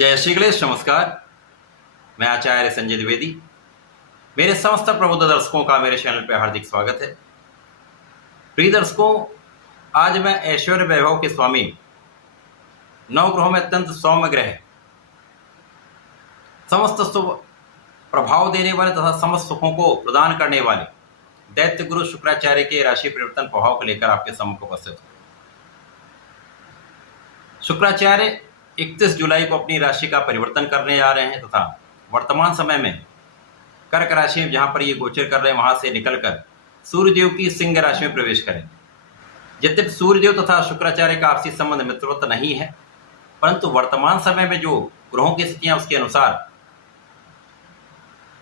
जय श्री गणेश। नमस्कार, मैं आचार्य संजय द्विवेदी। मेरे समस्त प्रबुद्ध दर्शकों का मेरे चैनल पर हार्दिक स्वागत है। प्रिय दर्शकों, आज मैं ऐश्वर्य वैभव के स्वामी, नवग्रहों में अत्यंत सौम्य ग्रह, समस्त शुभ प्रभाव देने वाले तथा समस्त सुखों को प्रदान करने वाले दैत्य गुरु शुक्राचार्य के राशि परिवर्तन प्रभाव को लेकर आपके सम्मुख उपस्थित हूं। शुक्राचार्य 31 जुलाई को अपनी राशि का परिवर्तन करने जा रहे हैं तथा वर्तमान समय में कर्क राशि में जहां पर ये गोचर कर रहे हैं वहां से निकलकर सूर्यदेव की सिंह राशि में प्रवेश करेंगे। यद्यपि सूर्यदेव तथा शुक्राचार्य का आपसी संबंध मित्रवत नहीं है, परंतु वर्तमान समय में जो ग्रहों की स्थितियां उसके अनुसार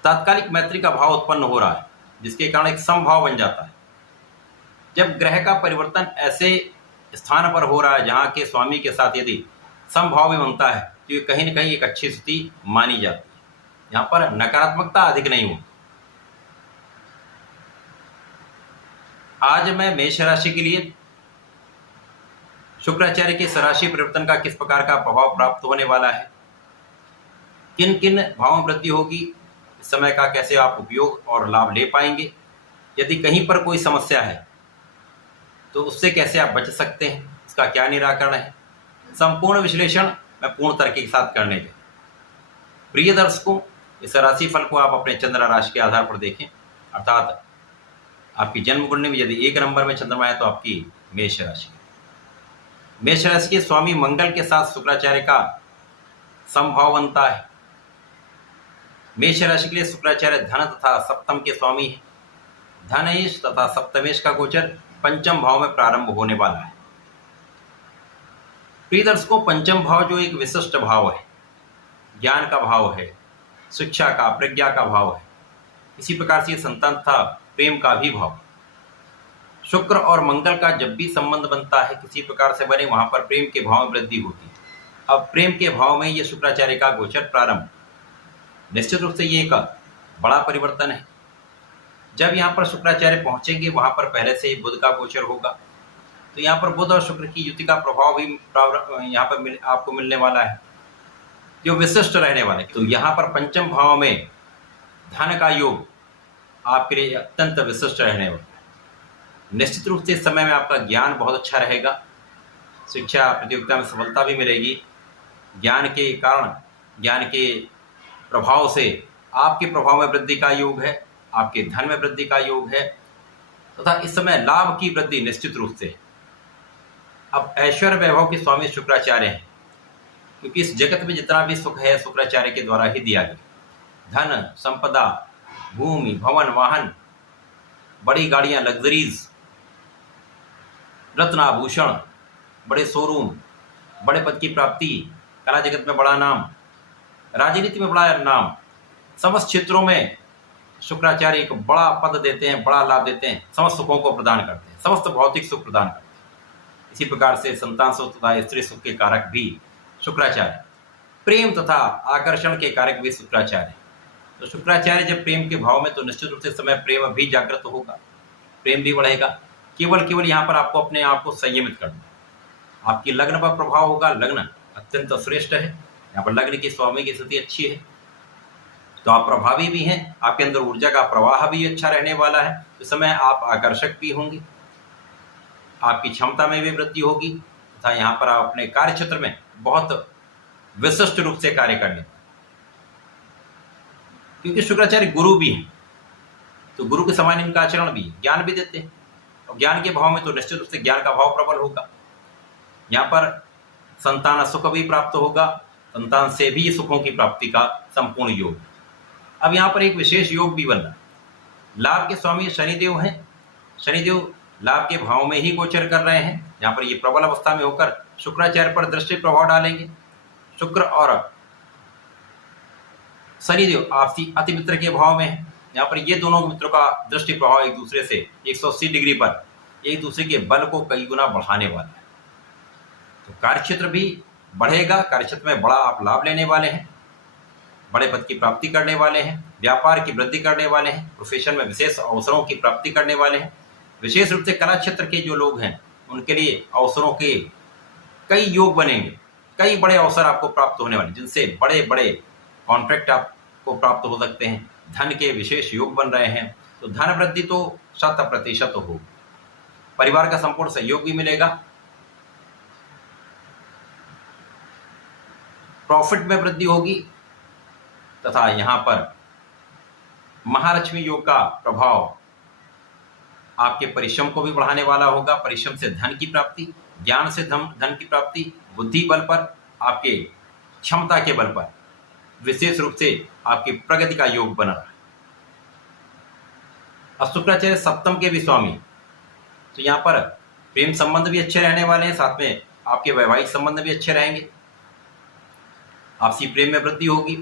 तात्कालिक मैत्री का भाव उत्पन्न हो रहा है, जिसके कारण एक समभाव बन जाता है। जब ग्रह का परिवर्तन ऐसे स्थान पर हो रहा है जहां के स्वामी के साथ यदि समभाव भी बनता है तो ये कहीं न कहीं एक अच्छी स्थिति मानी जाती है, यहाँ पर नकारात्मकता अधिक नहीं होती। आज मैं मेष राशि के लिए शुक्राचार्य के राशि परिवर्तन का किस प्रकार का प्रभाव प्राप्त होने वाला है, किन किन भावों में वृद्धि होगी, इस समय का कैसे आप उपयोग और लाभ ले पाएंगे, यदि कहीं पर कोई समस्या है तो उससे कैसे आप बच सकते हैं, इसका क्या निराकरण है, संपूर्ण विश्लेषण मैं पूर्ण तर्क के साथ करने के। प्रिय दर्शकों, इस राशि फल को आप अपने चंद्र राशि के आधार पर देखें, अर्थात आपकी जन्म कुंडली में यदि 1 नंबर में चंद्रमा है तो आपकी मेष राशि। मेष राशि के स्वामी मंगल के साथ शुक्राचार्य का समभाव बनता है। मेष राशि के लिए शुक्राचार्य धन तथा सप्तम के स्वामी है। धनेश तथा सप्तमेश का गोचर पंचम भाव में प्रारंभ होने वाला है। प्रिय दर्शकों, पंचम भाव जो एक विशिष्ट भाव है, ज्ञान का भाव है, शिक्षा का, प्रज्ञा का भाव है, इसी प्रकार से संतान तथा प्रेम का भी भाव। शुक्र और मंगल का जब भी संबंध बनता है किसी प्रकार से बने, वहां पर प्रेम के भाव में वृद्धि होती है। अब प्रेम के भाव में ये शुक्राचार्य का गोचर प्रारंभ, निश्चित रूप से ये एक बड़ा परिवर्तन है। जब यहाँ पर शुक्राचार्य पहुंचेंगे वहां पर पहले से ही बुध का गोचर होगा, तो यहाँ पर बुध और शुक्र की युति का प्रभाव भी यहाँ पर आपको मिलने वाला है, जो विशिष्ट रहने वाले। तो यहाँ पर पंचम भाव में धन का योग आपके लिए अत्यंत विशिष्ट रहने वाला है। निश्चित रूप से इस समय में आपका ज्ञान बहुत अच्छा रहेगा, शिक्षा प्रतियोगिता में सफलता भी मिलेगी। ज्ञान के कारण, ज्ञान के प्रभाव से आपके प्रभाव में वृद्धि का योग है, आपके धन में वृद्धि का योग है तथा इस समय लाभ की वृद्धि निश्चित रूप से। अब ऐश्वर्य वैभव के स्वामी शुक्राचार्य हैं, क्योंकि इस जगत में जितना भी सुख है शुक्राचार्य के द्वारा ही दिया गया। धन, संपदा, भूमि, भवन, वाहन, बड़ी गाड़ियां, लग्जरीज, रत्नाभूषण, बड़े शोरूम, बड़े पद की प्राप्ति, कला जगत में बड़ा नाम, राजनीति में बड़ा नाम, समस्त क्षेत्रों में शुक्राचार्य एक बड़ा पद देते हैं, बड़ा लाभ देते हैं, समस्त सुखों को प्रदान करते हैं, समस्त भौतिक सुख प्रदान करते हैं। इसी प्रकार से संतान सुख तथा स्त्री सुख के कारक भी शुक्राचार्य, प्रेम तथा आकर्षण के कारक भी शुक्राचार्य। तो शुक्राचार्य जब प्रेम के भाव में, तो निश्चित रूप से समय प्रेम भी जागृत होगा, प्रेम भी बढ़ेगा। केवल यहाँ पर आपको अपने आप को संयमित करना, आपकी लग्न पर प्रभाव होगा। लग्न अत्यंत श्रेष्ठ है, यहाँ पर लग्न की स्वामी की स्थिति अच्छी है तो आप प्रभावी भी हैं, आपके अंदर ऊर्जा का प्रवाह भी अच्छा रहने वाला है। इस समय आप आकर्षक भी होंगे, आपकी क्षमता में भी वृद्धि होगी तथा यहाँ पर आप अपने कार्य क्षेत्र में बहुत विशिष्ट रूप से कार्य करने, क्योंकि शुक्राचार्य गुरु भी हैं, तो गुरु के समान इनका आचरण भी, ज्ञान भी देते हैं। और ज्ञान के भाव में तो निश्चित रूप से ज्ञान का भाव प्रबल होगा। यहाँ पर संतान सुख भी प्राप्त होगा, संतान से भी सुखों की प्राप्ति का संपूर्ण योग। अब यहाँ पर एक विशेष योग भी बन रहा है। लाभ के स्वामी शनिदेव हैं, शनिदेव लाभ के भाव में ही गोचर कर रहे हैं। यहाँ पर ये प्रबल अवस्था में होकर शुक्राचार्य पर दृष्टि प्रभाव डालेंगे। शुक्र और शनिदेव आपसी अति मित्र के भाव में है। यहाँ पर ये दोनों मित्रों का दृष्टि प्रभाव एक दूसरे से 180 डिग्री पर एक दूसरे के बल को कई गुना बढ़ाने वाला है। तो कार्यक्षेत्र भी बढ़ेगा, कार्यक्षेत्र में बड़ा आप लाभ लेने वाले हैं, बड़े पद की प्राप्ति करने वाले हैं, व्यापार की वृद्धि करने वाले हैं, प्रोफेशन में विशेष अवसरों की प्राप्ति करने वाले हैं। विशेष रूप से कला क्षेत्र के जो लोग हैं उनके लिए अवसरों के कई योग बनेंगे। कई बड़े अवसर आपको प्राप्त होने वाले, जिनसे बड़े बड़े कॉन्ट्रैक्ट आपको प्राप्त हो सकते हैं। धन के विशेष योग बन रहे हैं, तो धन वृद्धि तो 100% हो। परिवार का संपूर्ण सहयोग भी मिलेगा। प्रॉफिट में वृद्धि होगी तथा यहाँ पर महालक्ष्मी योग का प्रभाव आपके परिश्रम को भी बढ़ाने वाला होगा। परिश्रम से धन की प्राप्ति, ज्ञान से धन की प्राप्ति, बुद्धि बल पर, आपके क्षमता के बल पर विशेष रूप से आपकी प्रगति का योग बना रहा है। और शुक्राचार्य सप्तम के भी स्वामी, तो यहाँ पर प्रेम संबंध भी अच्छे रहने वाले हैं, साथ में आपके वैवाहिक संबंध भी अच्छे रहेंगे। आपसी प्रेम में वृद्धि होगी।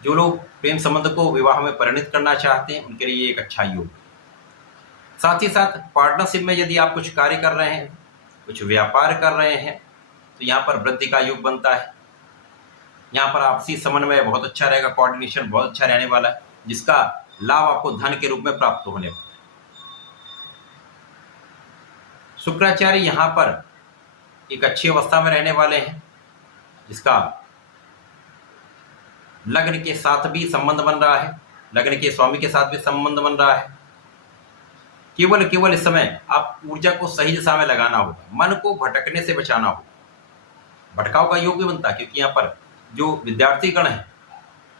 जो लोग प्रेम संबंध को विवाह में परिणित करना चाहते हैं, उनके लिए एक अच्छा योग। साथ ही साथ पार्टनरशिप में यदि आप कुछ कार्य कर रहे हैं, कुछ व्यापार कर रहे हैं, तो यहाँ पर वृद्धि का योग बनता है। यहाँ पर आपसी समन्वय बहुत अच्छा रहेगा, कोऑर्डिनेशन बहुत अच्छा रहने वाला है, जिसका लाभ आपको धन के रूप में प्राप्त होने वाला है। शुक्राचार्य यहाँ पर एक अच्छी अवस्था में रहने वाले हैं, जिसका लग्न के साथ भी संबंध बन रहा है, लग्न के स्वामी के साथ भी संबंध बन रहा है। केवल इस समय आप ऊर्जा को सही दिशा में लगाना होगा, मन को भटकने से बचाना होगा। भटकाव का योग भी बनता है, क्योंकि यहाँ पर जो विद्यार्थी गण हैं,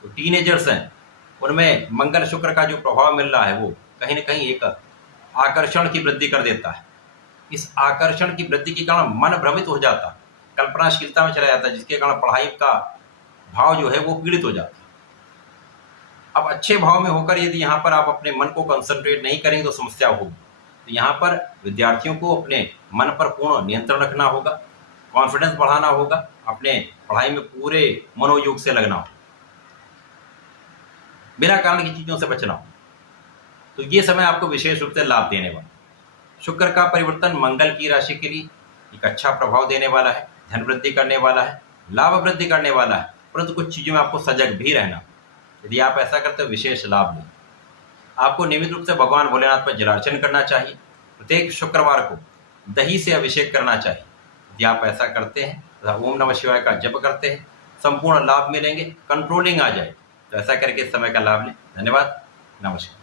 तो टीनेजर्स हैं, उनमें मंगल शुक्र का जो प्रभाव मिल रहा है, वो कहीं ना कहीं एक आकर्षण की वृद्धि कर देता है। इस आकर्षण की वृद्धि के कारण मन भ्रमित हो जाता है, कल्पनाशीलता में चला जाता है, जिसके कारण पढ़ाई का भाव जो है वो पीड़ित हो जाता है। अब अच्छे भाव में होकर यदि यहाँ पर आप अपने मन को कंसंट्रेट नहीं करेंगे तो समस्या होगी। तो यहाँ पर विद्यार्थियों को अपने मन पर पूर्ण नियंत्रण रखना होगा, कॉन्फिडेंस बढ़ाना होगा, अपने पढ़ाई में पूरे मनोयोग से लगना होगा, बिना कारण की चीजों से बचना हो। तो ये समय आपको विशेष रूप से लाभ देने वाला। शुक्र का परिवर्तन मंगल की राशि के लिए एक अच्छा प्रभाव देने वाला है, धन वृद्धि करने वाला है, लाभ वृद्धि करने वाला है, परंतु कुछ चीजों में आपको सजग भी रहना। यदि आप ऐसा करते हो विशेष लाभ लें। आपको नियमित रूप से भगवान भोलेनाथ पर जलार्चन करना चाहिए। प्रत्येक शुक्रवार को दही से अभिषेक करना चाहिए। यदि आप ऐसा करते हैं तथा ओम नमः शिवाय का जप करते हैं, संपूर्ण लाभ मिलेंगे, कंट्रोलिंग आ जाए। तो ऐसा करके समय का लाभ लें। धन्यवाद, नमस्कार।